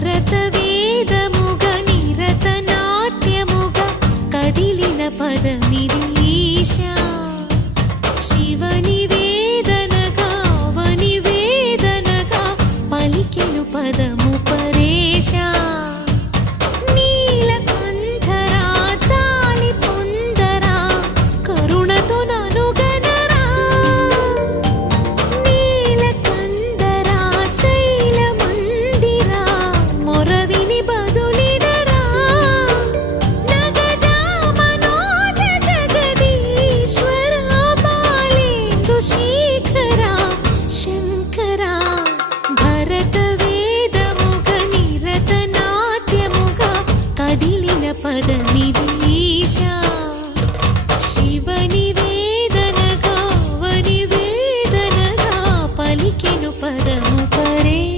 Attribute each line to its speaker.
Speaker 1: భరత వేదముగ నిరత నాట్యముగ కదిలిన పదమిది శివని వేదనగా అవని వేదనగా పలికెను పదము పరే. పదమిదీశా శివని వేదనగా వని వేదనగా పదము పరే.